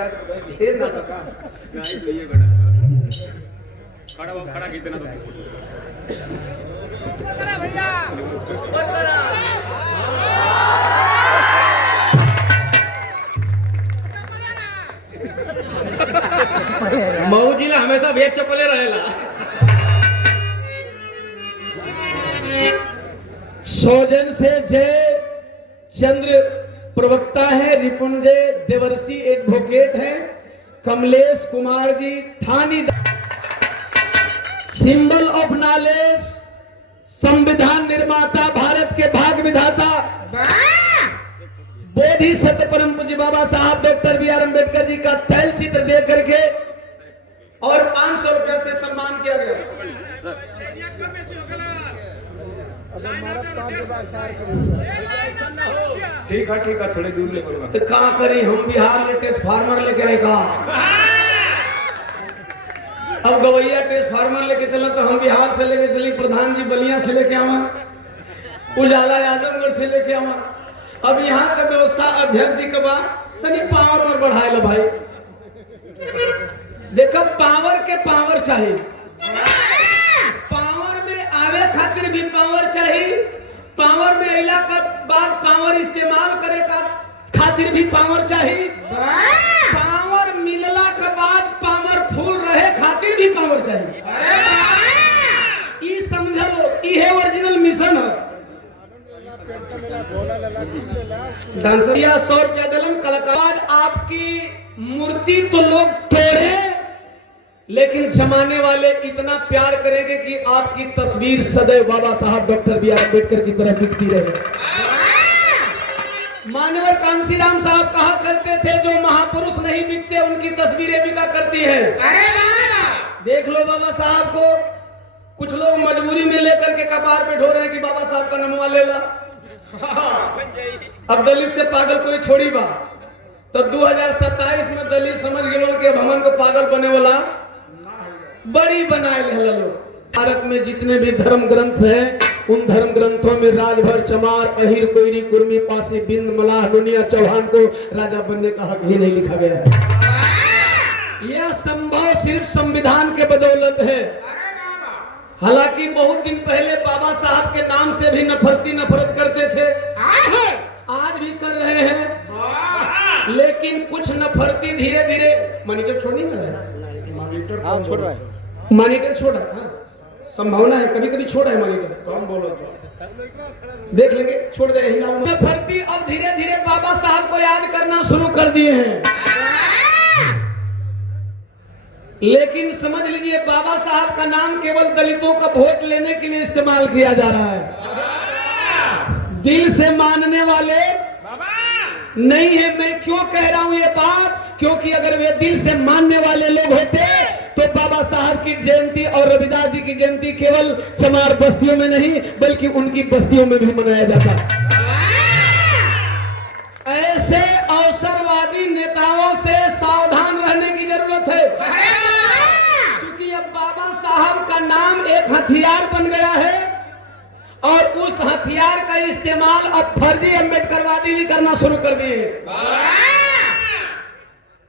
यार ढेर ना लगा नहीं तो ये बेटा खड़ा कितना तो भैया मऊ जिला हमेशा भेद चपले रहेला। सौजन से जय चंद्र प्रवक्ता है, रिपुंजय देवर्षि एडवोकेट है, कमलेश कुमार जी थानेदार, सिंबल ऑफ नॉलेज, संविधान निर्माता, भारत के भाग विधाता, बोधि सत्य परम पूज्य बाबा साहब doctor B are Ambedkar ji का तैल चित्र दे करके और 500 रुपए से सम्मान किया गया। ठीक है थोड़े दूर ले बोलूंगा तो का करी, हम बिहार में ट्रांसफार्मर लेके आए का। अब गवैया ट्रांसफार्मर लेके चला तो हम बिहार से लेके चली, प्रधान जी बलिया से लेके आवा, उजाला आजमगढ़ से लेके आवा। अब यहाँ का व्यवस्था अध्यक्ष जी का तनी पावर और बढ़ाए ला भाई। देखो पावर के पावर चाहिए, पावर में आवे खातिर भी पावर चाहिए, पावर में अला का बाद पावर इस्तेमाल करे का खातिर भी पावर चाहिए, पावर मिलला के बाद पावर फुल रहे खातिर भी पावर चाहिए। ई समझ लो, ये ओरिजिनल मिशन है। डांसरिया 100 रुपया दिलन, कलाकार आपकी मूर्ति तो लोग तोड़े लेकिन जमाने वाले इतना प्यार करेंगे कि आपकी तस्वीर सदैव बाबा साहब डॉक्टर बी आर अम्बेडकर की तरफ बिकती रहे। मानवर कांशीराम साहब कहा करते थे, जो महापुरुष नहीं बिकते उनकी तस्वीरें बिका करती हैं। देख लो बाबा साहब को कुछ लोग मजबूरी में लेकर के कपार पे ढो रहे हैं कि बाबा साहब का नमवा ले ला। अब दलित से पागल कोई थोड़ी बा। तो 2027 में दलित समझ गए कि हमन को पागल बने वाला बड़ी बनाए ले लोग। भारत में जितने भी धर्म ग्रंथ हैं, उन धर्म ग्रंथों में राजभर, चमार, अहिर, कोयरी, कुर्मी, पासी, बिंद, मलाह, नुनिया, चौहान को राजा बनने का हक ही नहीं लिखा गया है। यह संभव सिर्फ संविधान के बदौलत है। हालांकि बहुत दिन पहले बाबा साहब के नाम से भी नफरत करते थे, आज भी कर रहे हैं, लेकिन कुछ नफरती धीरे धीरे मॉनिटर छोड़ नहीं रहा, छोड़ रहा है, मॉनिटर छोड़ा। हाँ, संभावना है कभी कभी छोड़ा है मॉनिटर, कौन बोलो देख लेंगे, छोड़ दे। नफरती अब धीरे धीरे बाबा साहब को याद करना शुरू कर दिए हैं। लेकिन समझ लीजिए बाबा साहब का नाम केवल दलितों का वोट लेने के लिए इस्तेमाल किया जा रहा है। दिल से मानने वाले नहीं है। मैं क्यों कह रहा हूं ये बात, क्योंकि अगर वे दिल से मानने वाले लोग होते तो बाबा साहब की जयंती और रविदास जी की जयंती केवल चमार बस्तियों में नहीं बल्कि उनकी बस्तियों में भी मनाया जाता। ऐसे अवसरवादी नेताओं से सावधान रहने की जरूरत है, क्योंकि अब बाबा साहब का नाम एक हथियार बन गया है और उस हथियार का इस्तेमाल अब फर्जी अम्बेडकरवादी भी करना शुरू कर दिए।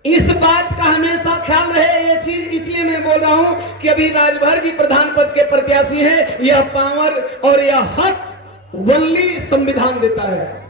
इस बात का हमेशा ख्याल रहे। ये चीज इसलिए मैं बोल रहा हूं कि अभी राजभर जी प्रधान पद के प्रत्याशी हैं। यह पावर और यह हक वल्ली संविधान देता है।